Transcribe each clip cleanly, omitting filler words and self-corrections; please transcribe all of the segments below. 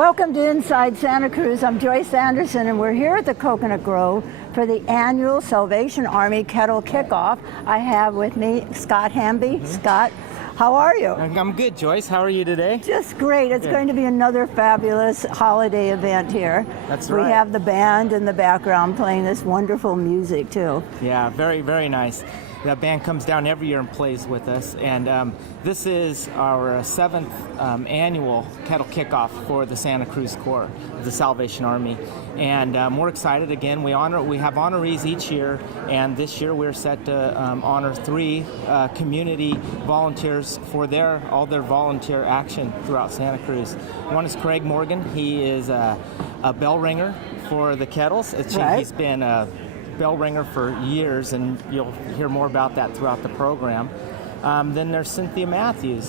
Welcome to Inside Santa Cruz. I'm Joyce Anderson, and we're here at the Coconut Grove for the annual Salvation Army Kettle Kickoff. I have with me Scott Hamby. Scott, how are you? I'm good, Joyce. How are you today? Just great. It's going to be another fabulous holiday event here. That's right. We have the band in the background playing this wonderful music, too. Yeah, very, very nice. That band comes down every year and plays with us, and this is our seventh annual Kettle Kickoff for the Santa Cruz Corps of the Salvation Army, and we're excited. Again, we have honorees each year, and this year we're set to honor three community volunteers for all their volunteer action throughout Santa Cruz. One is Craig Morgan. He is a bell ringer for the Kettles. He's been bell ringer for years, and you'll hear more about that throughout the program. Then there's Cynthia Matthews,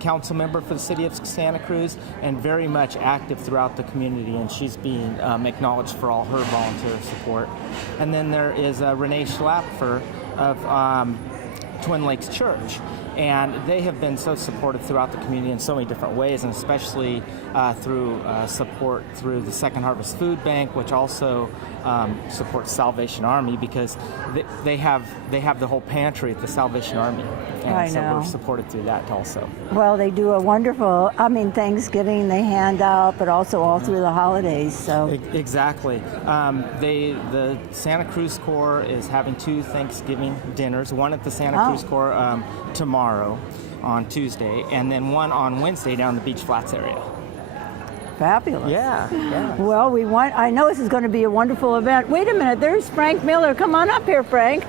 council member for the city of Santa Cruz, and very much active throughout the community, and she's being acknowledged for all her volunteer support. And then there is Renee Schlapfer of Twin Lakes Church, and they have been so supportive throughout the community in so many different ways, and especially through support through the Second Harvest Food Bank, which also supports Salvation Army, because they have the whole pantry at the Salvation Army, and so we're supported through that also. Well, they do a wonderful, Thanksgiving they hand out, but also all through the holidays. So exactly. The Santa Cruz Corps is having two Thanksgiving dinners, one at the Santa Cruz Corps tomorrow on Tuesday, and then one on Wednesday down in the Beach Flats area. Fabulous. Yeah. Well, I know this is going to be a wonderful event. Wait a minute, there's Frank Miller. Come on up here, Frank.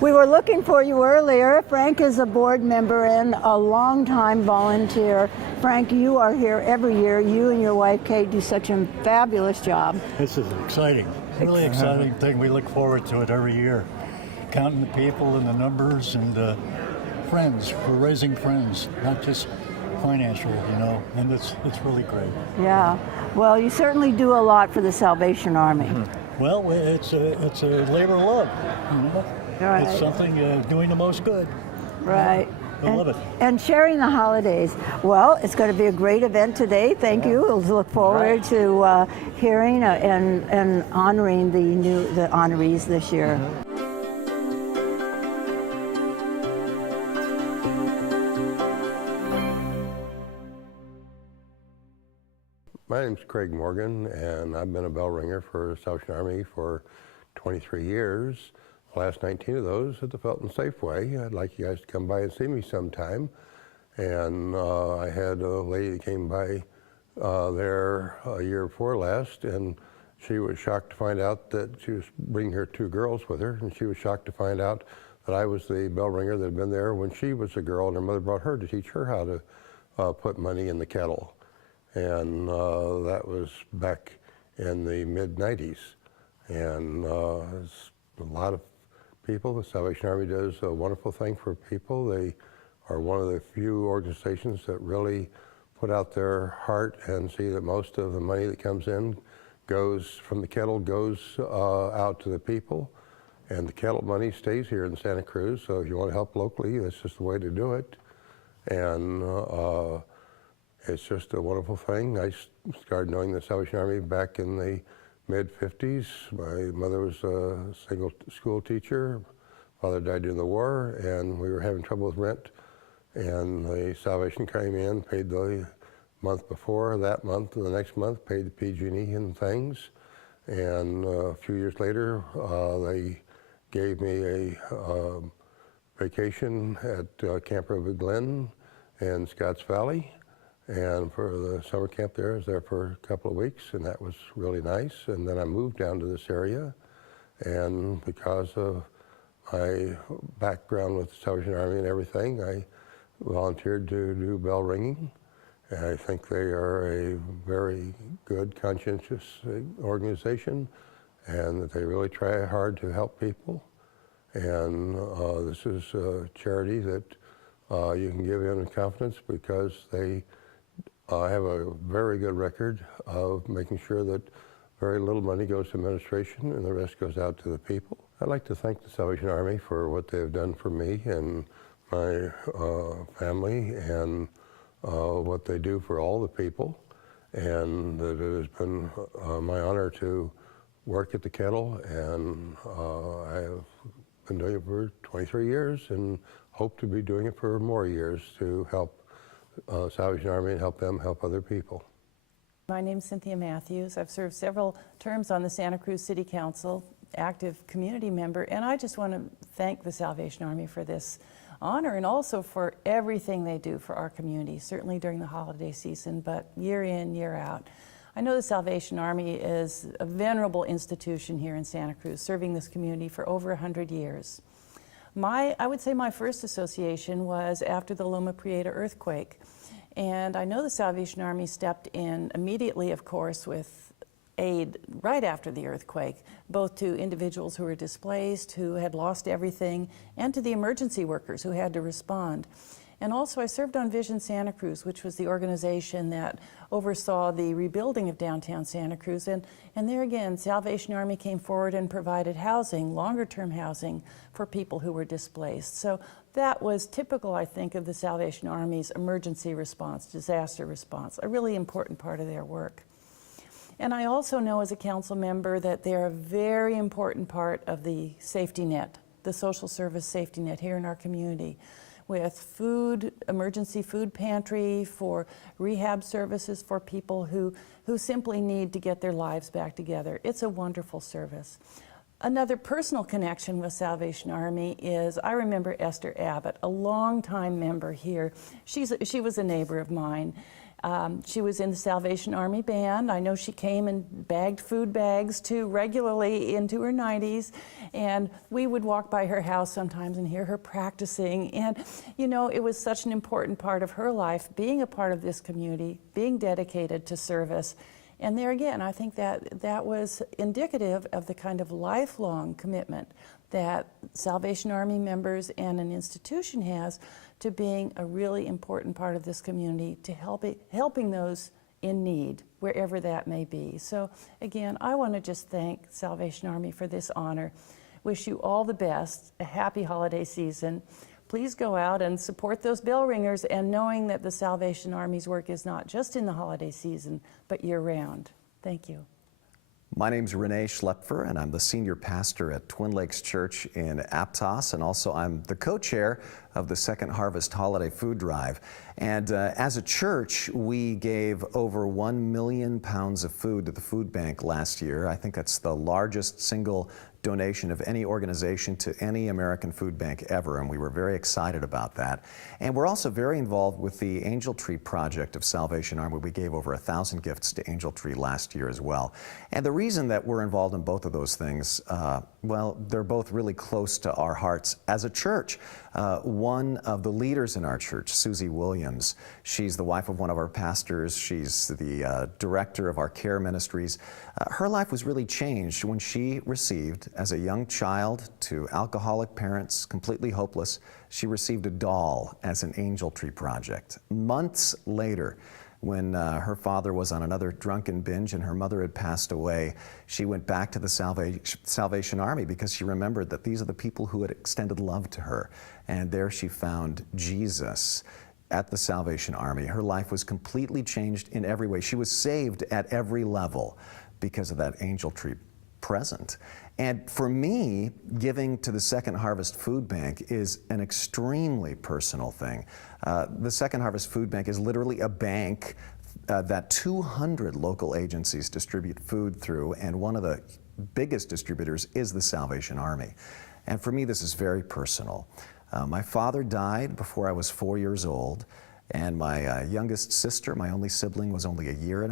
We were looking for you earlier. Frank is a board member and a longtime volunteer. Frank, you are here every year. You and your wife, Kate, do such a fabulous job. This is exciting, really exciting thing. We look forward to it every year. Counting the people and the numbers and friends. We're raising friends, not just financial, and it's really great. Yeah. Well, you certainly do a lot for the Salvation Army. Mm-hmm. Well, it's a labor of love, Right. It's something doing the most good. Right. I love it. And sharing the holidays. Well, it's going to be a great event today. Thank you. We'll look forward to hearing and honoring the honorees this year. Mm-hmm. My name's Craig Morgan, and I've been a bell ringer for the Salvation Army for 23 years. The last 19 of those at the Felton Safeway. I'd like you guys to come by and see me sometime. And I had a lady that came by there a year before last, and she was shocked to find out that she was bringing her two girls with her, and she was shocked to find out that I was the bell ringer that had been there when she was a girl, and her mother brought her to teach her how to put money in the kettle. And that was back in the mid-90s. And it's a lot of people. The Salvation Army does a wonderful thing for people. They are one of the few organizations that really put out their heart and see that most of the money that comes in goes from the kettle, goes out to the people. And the kettle money stays here in Santa Cruz, so if you want to help locally, that's just the way to do it. And it's just a wonderful thing. I started knowing the Salvation Army back in the mid-50s. My mother was a single school teacher. Father died during the war, and we were having trouble with rent. And the Salvation came in, paid the month before, that month, and the next month, paid the PG&E and things. And a few years later, they gave me a vacation at Camp River Glen in Scotts Valley. And for the summer camp there, I was there for a couple of weeks, and that was really nice. And then I moved down to this area, and because of my background with the Salvation Army and everything, I volunteered to do bell ringing. And I think they are a very good, conscientious organization, and that they really try hard to help people. And this is a charity that you can give in confidence, because they have a very good record of making sure that very little money goes to administration and the rest goes out to the people. I'd like to thank the Salvation Army for what they've done for me and my family, and what they do for all the people. and that it has been my honor to work at the Kettle, and I have been doing it for 23 years and hope to be doing it for more years to help Salvation Army and help them help other people. My name's Cynthia Matthews. I've served several terms on the Santa Cruz City Council, active community member, and I just want to thank the Salvation Army for this honor and also for everything they do for our community, certainly during the holiday season, but year in, year out. I know the Salvation Army is a venerable institution here in Santa Cruz, serving this community for over 100 years. I would say my first association was after the Loma Prieta earthquake. And I know the Salvation Army stepped in immediately, of course, with aid right after the earthquake, both to individuals who were displaced, who had lost everything, and to the emergency workers who had to respond. And also I served on Vision Santa Cruz, which was the organization that oversaw the rebuilding of downtown Santa Cruz. And there again, Salvation Army came forward and provided housing, longer-term housing, for people who were displaced. So that was typical, I think, of the Salvation Army's emergency response, disaster response, a really important part of their work. And I also know as a council member that they're a very important part of the safety net, the social service safety net here in our community, with food, emergency food pantry, for rehab services for people who simply need to get their lives back together. It's a wonderful service. Another personal connection with Salvation Army is, I remember Esther Abbott, a longtime member here. She was a neighbor of mine. She was in the Salvation Army band. I know she came and bagged food bags too regularly into her 90s, and we would walk by her house sometimes and hear her practicing. And you know, it was such an important part of her life, being a part of this community, being dedicated to service. And there again, I think that was indicative of the kind of lifelong commitment that Salvation Army members and an institution has to being a really important part of this community, to helping those in need, wherever that may be. So again, I want to just thank Salvation Army for this honor. Wish you all the best, a happy holiday season. Please go out and support those bell ringers, and knowing that the Salvation Army's work is not just in the holiday season, but year-round. Thank you. My name's Renee Schlepfer, and I'm the senior pastor at Twin Lakes Church in Aptos, and also I'm the co-chair of the Second Harvest Holiday Food Drive. And as a church, we gave over 1 million pounds of food to the food bank last year. I think that's the largest single donation of any organization to any American food bank ever, and we were very excited about that. And we're also very involved with the Angel Tree Project of Salvation Army. We gave over 1,000 gifts to Angel Tree last year as well. And the reason that we're involved in both of those things, well, they're both really close to our hearts as a church. One of the leaders in our church, Susie Williams, she's the wife of one of our pastors. She's the director of our care ministries. Her life was really changed when she received, as a young child to alcoholic parents, completely hopeless, she received a doll as an Angel Tree project. Months later, when her father was on another drunken binge and her mother had passed away, she went back to the Salvation Army because she remembered that these are the people who had extended love to her. And there she found Jesus at the Salvation Army. Her life was completely changed in every way. She was saved at every level because of that Angel Tree present. And for me, giving to the Second Harvest Food Bank is an extremely personal thing. The Second Harvest Food Bank is literally a bank that 200 local agencies distribute food through, and one of the biggest distributors is the Salvation Army. And for me, this is very personal. My father died before I was 4 years old, and my youngest sister, my only sibling, was only 1.5 years.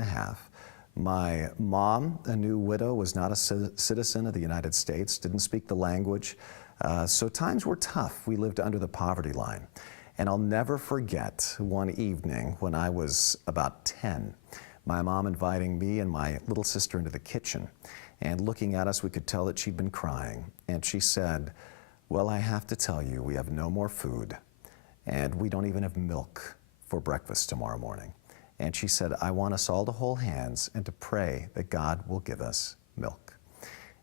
My mom, a new widow, was not a citizen of the United States, didn't speak the language, so times were tough. We lived under the poverty line. And I'll never forget one evening when I was about 10, my mom inviting me and my little sister into the kitchen. And looking at us, we could tell that she'd been crying. And she said, "Well, I have to tell you, we have no more food, and we don't even have milk for breakfast tomorrow morning." And she said, "I want us all to hold hands and to pray that God will give us milk."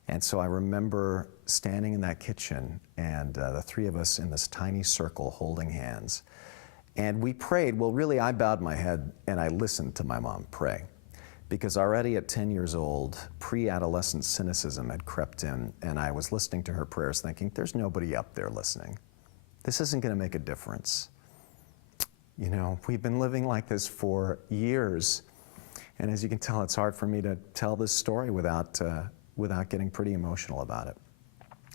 And so I remember standing in that kitchen and the three of us in this tiny circle holding hands. And we prayed. Well, really, I bowed my head and I listened to my mom pray. because already at 10 years old, pre-adolescent cynicism had crept in, and I was listening to her prayers thinking, there's nobody up there listening. This isn't going to make a difference. You know, we've been living like this for years, and as you can tell, it's hard for me to tell this story without getting pretty emotional about it.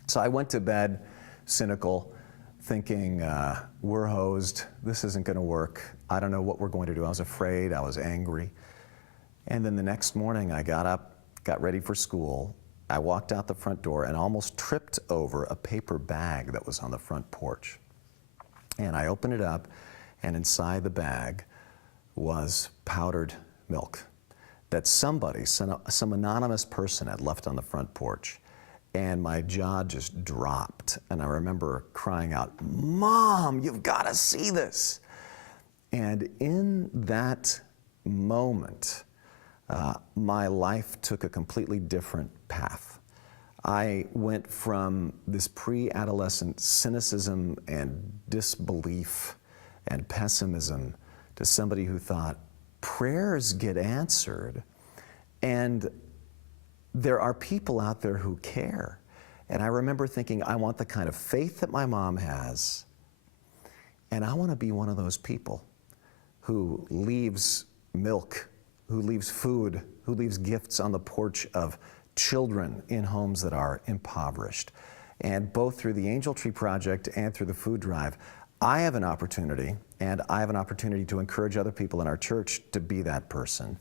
So I went to bed cynical, thinking, we're hosed, this isn't going to work, I don't know what we're going to do. I was afraid, I was angry. And then the next morning I got up, got ready for school, I walked out the front door and almost tripped over a paper bag that was on the front porch. And I opened it up, and inside the bag was powdered milk that somebody, some anonymous person had left on the front porch. And my jaw just dropped, and I remember crying out, "Mom, you've got to see this." And in that moment, my life took a completely different path. I went from this pre-adolescent cynicism and disbelief and pessimism to somebody who thought prayers get answered, and there are people out there who care. And I remember thinking, I want the kind of faith that my mom has, and I want to be one of those people who leaves milk, who leaves food, who leaves gifts on the porch of children in homes that are impoverished. And both through the Angel Tree Project and through the food drive, I have an opportunity, and I have an opportunity to encourage other people in our church to be that person.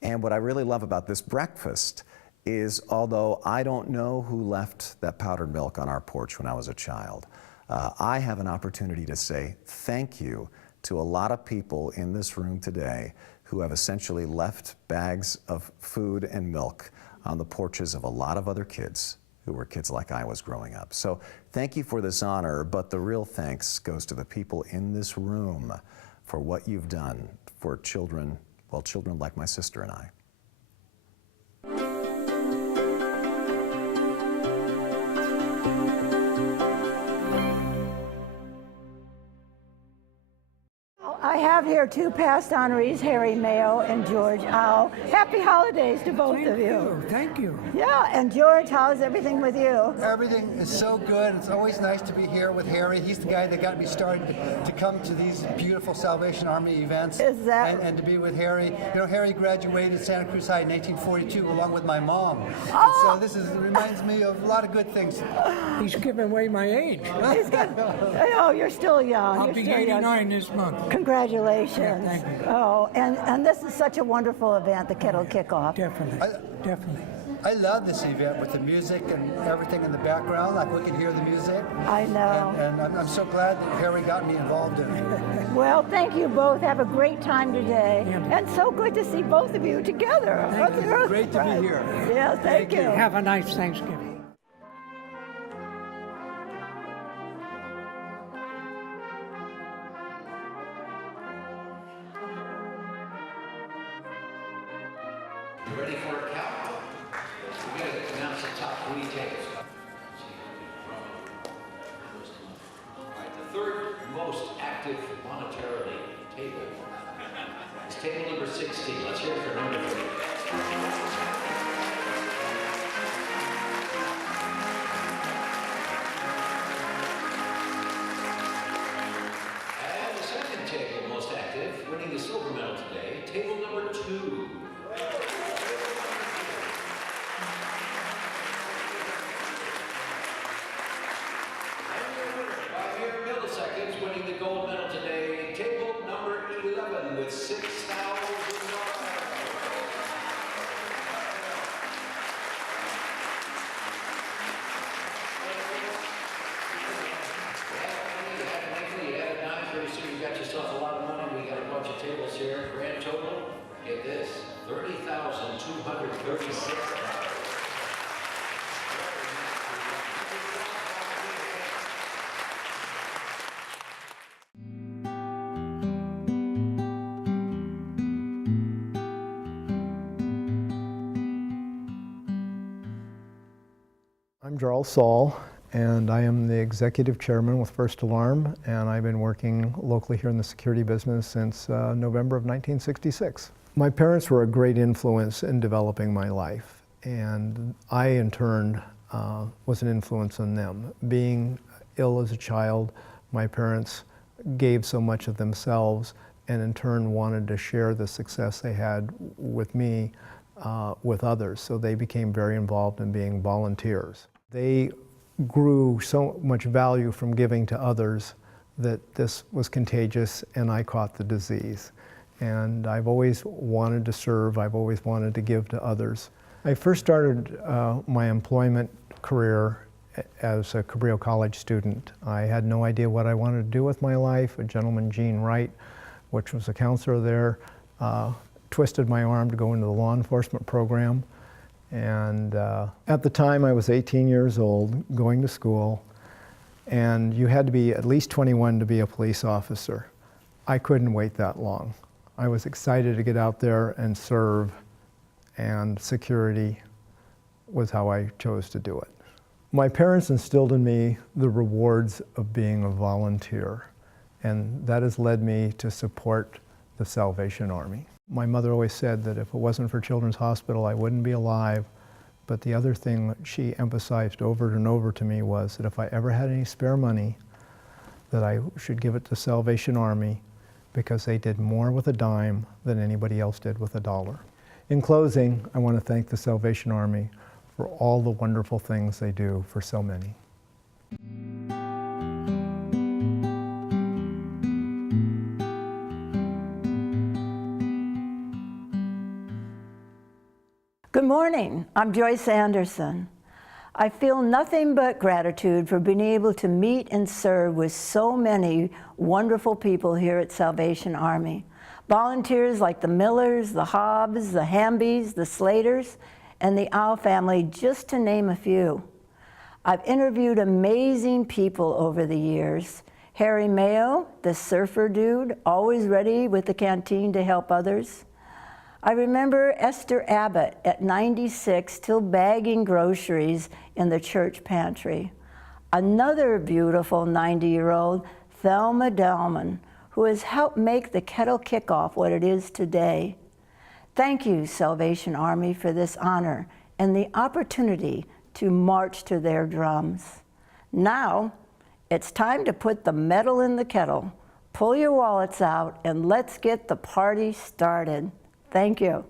And what I really love about this breakfast is, although I don't know who left that powdered milk on our porch when I was a child, I have an opportunity to say thank you to a lot of people in this room today who have essentially left bags of food and milk on the porches of a lot of other kids who were kids like I was growing up. So thank you for this honor, but the real thanks goes to the people in this room for what you've done for children, well, children like my sister and I. I have here two past honorees, Harry Mayo and George Au. Happy holidays to both of you. Thank you. Yeah, and George, how's everything with you? Everything is so good. It's always nice to be here with Harry. He's the guy that got me started to come to these beautiful Salvation Army events. Is that- and to be with Harry. You know, Harry graduated Santa Cruz High in 1942 along with my mom. Oh! And so this reminds me of a lot of good things. He's giving away my age. He's got, oh, you're still young. I'll You're be still young. 89 this month. Congratulations. Yeah, thank you. Oh, and this is such a wonderful event, the Kettle Kickoff. Definitely, definitely. I love this event with the music and everything in the background. Like, we can hear the music. I know. And I'm so glad that Harry got me involved in it. Well, thank you both. Have a great time today. Yeah. And so good to see both of you together. Great to be here. Yeah, thank you. Have a nice Thanksgiving. You ready for a count? We're going to announce the top 3 tables. All right, the third most active monetarily table is table number 16. Let's hear it for number 3. And the second table most active, winning the silver medal today, table number 2. Winning the gold medal today, table number 11 with $6,000. You added 9, pretty soon you got yourself a lot of money. We got a bunch of tables here. Grand total, get this, $30,236. I'm Jarl Saul, and I am the executive chairman with First Alarm, and I've been working locally here in the security business since November of 1966. My parents were a great influence in developing my life, and I in turn was an influence on them. Being ill as a child, my parents gave so much of themselves and in turn wanted to share the success they had with me with others. So they became very involved in being volunteers. They grew so much value from giving to others that this was contagious and I caught the disease. And I've always wanted to serve, I've always wanted to give to others. I first started my employment career as a Cabrillo College student. I had no idea what I wanted to do with my life. A gentleman, Gene Wright, which was a counselor there, twisted my arm to go into the law enforcement program. And at the time I was 18 years old, going to school, and you had to be at least 21 to be a police officer. I couldn't wait that long. I was excited to get out there and serve, and security was how I chose to do it. My parents instilled in me the rewards of being a volunteer, and that has led me to support the Salvation Army. My mother always said that if it wasn't for Children's Hospital, I wouldn't be alive. But the other thing that she emphasized over and over to me was that if I ever had any spare money, that I should give it to Salvation Army because they did more with a dime than anybody else did with a dollar. In closing, I want to thank the Salvation Army for all the wonderful things they do for so many. Good morning, I'm Joyce Anderson. I feel nothing but gratitude for being able to meet and serve with so many wonderful people here at Salvation Army. Volunteers like the Millers, the Hobbs, the Hambys, the Slaters, and the Owl family, just to name a few. I've interviewed amazing people over the years. Harry Mayo, the surfer dude, always ready with the canteen to help others. I remember Esther Abbott at 96 still bagging groceries in the church pantry. Another beautiful 90-year-old, Thelma Dalman, who has helped make the Kettle Kickoff what it is today. Thank you, Salvation Army, for this honor and the opportunity to march to their drums. Now, it's time to put the metal in the kettle. Pull your wallets out and let's get the party started. Thank you.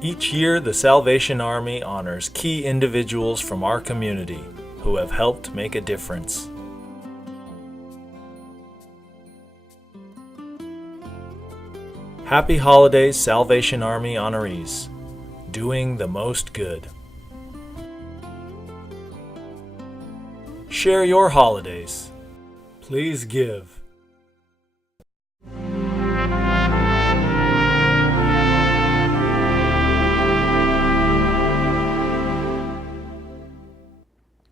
Each year, the Salvation Army honors key individuals from our community who have helped make a difference. Happy holidays, Salvation Army honorees, doing the most good. Share your holidays. Please give.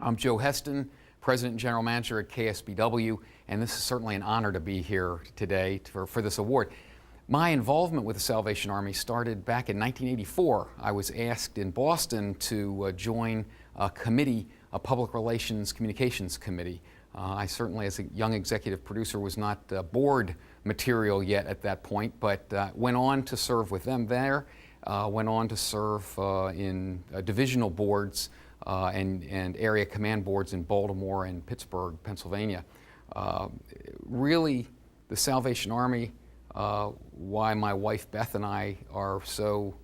I'm Joe Heston, President and General Manager at KSBW, and this is certainly an honor to be here today for this award. My involvement with the Salvation Army started back in 1984. I was asked in Boston to join a committee, a public relations communications committee. I certainly, as a young executive producer, was not board material yet at that point, but went on to serve with them there, went on to serve in divisional boards and area command boards in Baltimore and Pittsburgh, Pennsylvania. Really, the Salvation Army, why my wife Beth and I are so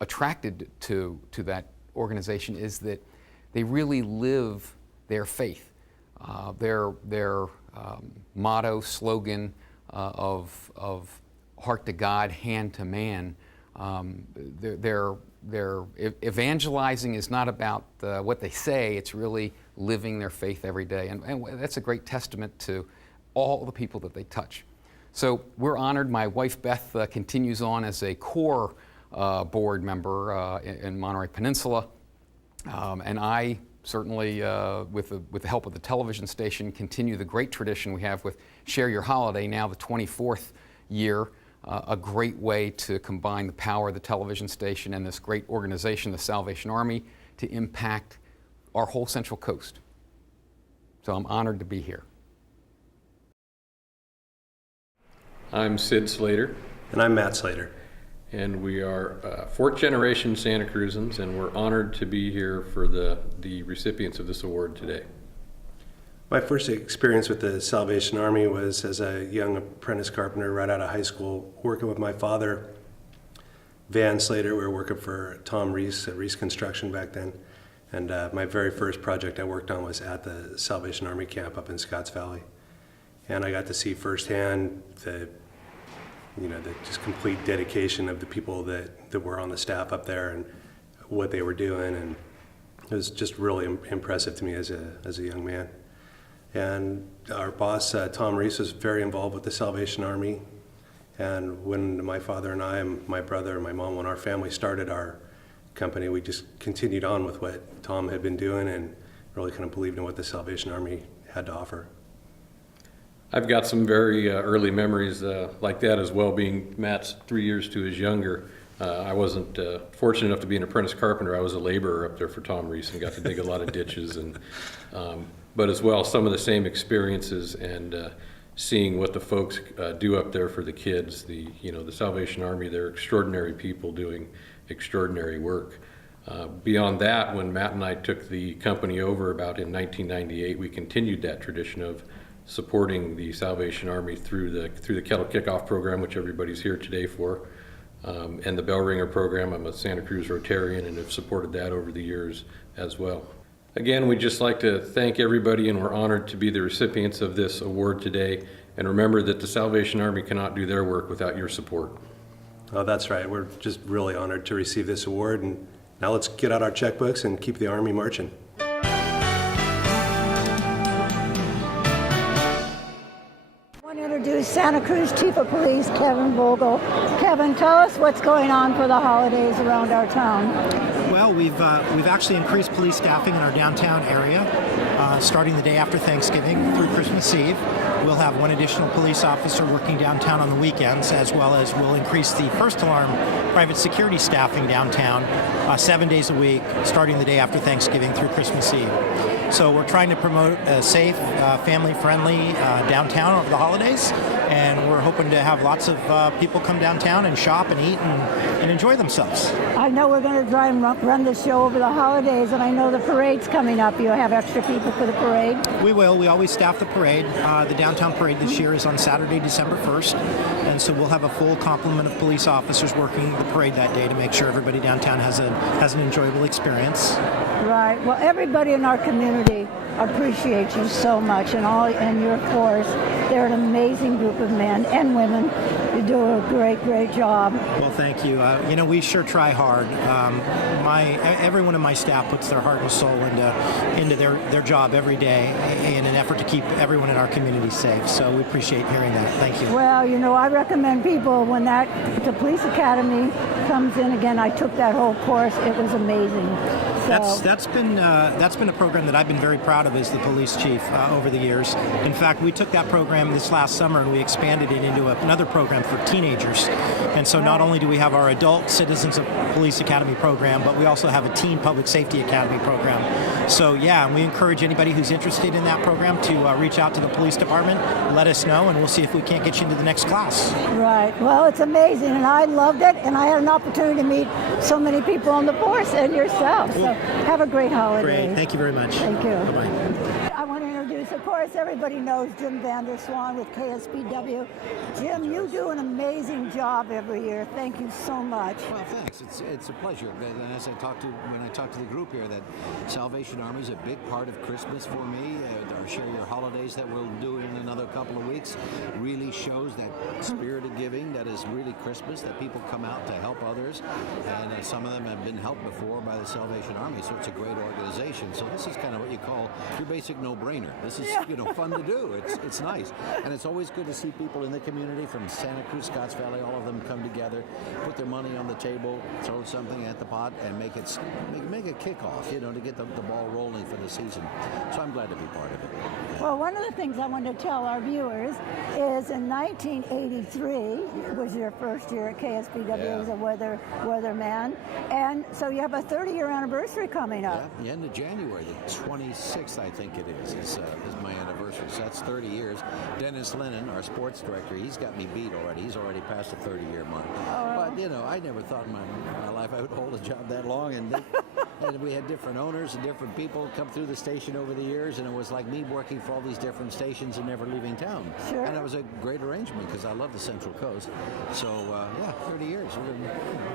attracted to that organization is that they really live their faith. Their motto, slogan of heart to God, hand to man. Their evangelizing is not about what they say, it's really living their faith every day. And that's a great testament to all the people that they touch. So we're honored. My wife Beth continues on as a core board member in Monterey Peninsula. And I certainly with the help of the television station, continue the great tradition we have with Share Your Holiday, now the 24th year. A great way to combine the power of the television station and this great organization, the Salvation Army, to impact our whole Central Coast. So I'm honored to be here. I'm Sid Slater. And I'm Matt Slater. And we are fourth generation Santa Cruzans, and we're honored to be here for the recipients of this award today. My first experience with the Salvation Army was as a young apprentice carpenter right out of high school, working with my father, Van Slater. We were working for Tom Reese at Reese Construction back then. And my very first project I worked on was at the Salvation Army camp up in Scotts Valley. And I got to see firsthand the just complete dedication of the people that were on the staff up there and what they were doing. And it was just really impressive to me as a young man. And our boss, Tom Reese, was very involved with the Salvation Army. And when my father and I and my brother and my mom, when our family started our company, we just continued on with what Tom had been doing and really kind of believed in what the Salvation Army had to offer. I've got some very early memories like that as well, being Matt's 3 years to his younger. I wasn't fortunate enough to be an apprentice carpenter. I was a laborer up there for Tom Reese and got to dig a lot of ditches. And but as well, some of the same experiences and seeing what the folks do up there for the kids. The Salvation Army, they're extraordinary people doing extraordinary work. Beyond that, when Matt and I took the company over about in 1998, we continued that tradition of supporting the Salvation Army through the Kettle Kickoff program, which everybody's here today for, and the Bell Ringer program. I'm a Santa Cruz Rotarian and have supported that over the years as well. Again, we'd just like to thank everybody, and we're honored to be the recipients of this award today. And remember that the Salvation Army cannot do their work without your support. Oh, that's right. We're just really honored to receive this award. And now let's get out our checkbooks and keep the Army marching. Introduce Santa Cruz Chief of Police Kevin Vogel. Kevin, tell us what's going on for the holidays around our town. Well, we've actually increased police staffing in our downtown area, starting the day after Thanksgiving through Christmas Eve. We'll have one additional police officer working downtown on the weekends, as well as we'll increase the first alarm private security staffing downtown 7 days a week, starting the day after Thanksgiving through Christmas Eve. So we're trying to promote a safe, family-friendly downtown over the holidays, and we're hoping to have lots of people come downtown and shop and eat and enjoy themselves. I know we're going to try and run the show over the holidays, and I know the parade's coming up. You have extra people for the parade? We will. We always staff the parade. The downtown parade this year is on Saturday, December 1st, and so we'll have a full complement of police officers working the parade that day to make sure everybody downtown has an enjoyable experience. Right. Well, everybody in our community appreciates you so much and your force. They're an amazing group of men and women. You do a great, great job. Well, thank you. We sure try hard. Everyone in my staff puts their heart and soul into their job every day in an effort to keep everyone in our community safe. So we appreciate hearing that. Thank you. Well, I recommend people when the police academy comes in again. I took that whole course. It was amazing. That's been a program that I've been very proud of as the police chief over the years. In fact, we took that program this last summer and we expanded it into another program for teenagers. And so not only do we have our adult Citizens of Police Academy program, but we also have a teen Public Safety Academy program. So yeah, we encourage anybody who's interested in that program to reach out to the police department, let us know, and we'll see if we can't get you into the next class. Right. Well, it's amazing, and I loved it, and I had an opportunity to meet so many people on the force and yourself. So have a great holiday. Great. Thank you very much. Thank you. Bye-bye. I want to introduce, of course, everybody knows Jim Vanderswan with KSBW. Jim, you do an amazing job every year. Thank you so much. Well, thanks. It's a pleasure. And as when I talk to the group here, that Salvation Army is a big part of Christmas for me. Our Share Your Holidays that we'll do in another couple of weeks really shows that spirit of giving that is really Christmas, that people come out to help others. And some of them have been helped before by the Salvation Army, so it's a great organization. So this is kind of what you call your basic no-brainer. This is fun to do. It's nice. And it's always good to see people in the community from Santa Cruz, Scotts Valley, all of them come together, put their money on the table, throw something at the pot, and make a kickoff, to get the ball rolling for the season. So I'm glad to be part of it. Well, one of the things I want to tell our viewers is in 1983 was your first year at KSBW as a weatherman, and so you have a 30-year anniversary coming up. Yeah, the end of January, the 26th, I think it is my anniversary. So that's 30 years. Dennis Lennon, our sports director, he's got me beat already. He's already passed the 30-year mark. But I never thought in my life I would hold a job that long, and we had different owners and different people come through the station over the years, and it was like me working for all these different stations and never leaving town. Sure. And it was a great arrangement because I love the Central Coast. So 30 years.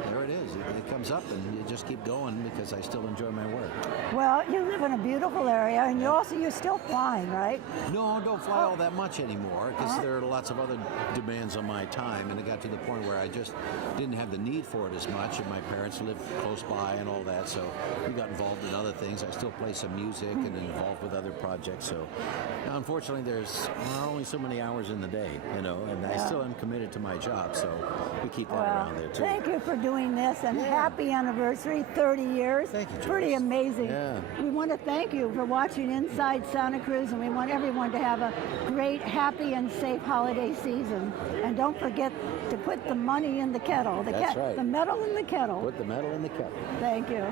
There it is. It comes up, and you just keep going because I still enjoy my work. Well, you live in a beautiful area, and you're still flying, right? No, I don't fly all that much anymore because there are lots of other demands on my time, and it got to the point where I just didn't have the need for it as much, and my parents lived close by and all that, so we got involved in other things. I still play some music and involved with other projects, so now, unfortunately there's only so many hours in the day, and I still am committed to my job, so we keep that around there too. Thank you for doing this, and happy anniversary, 30 years. Thank you, Joyce. Pretty amazing. Yeah. We want to thank you for watching Inside Santa Cruz, and we want everyone to have a great, happy, and safe holiday season. And don't forget to put the money in the kettle. That's right. The metal in the kettle. Put the metal in the kettle. Thank you.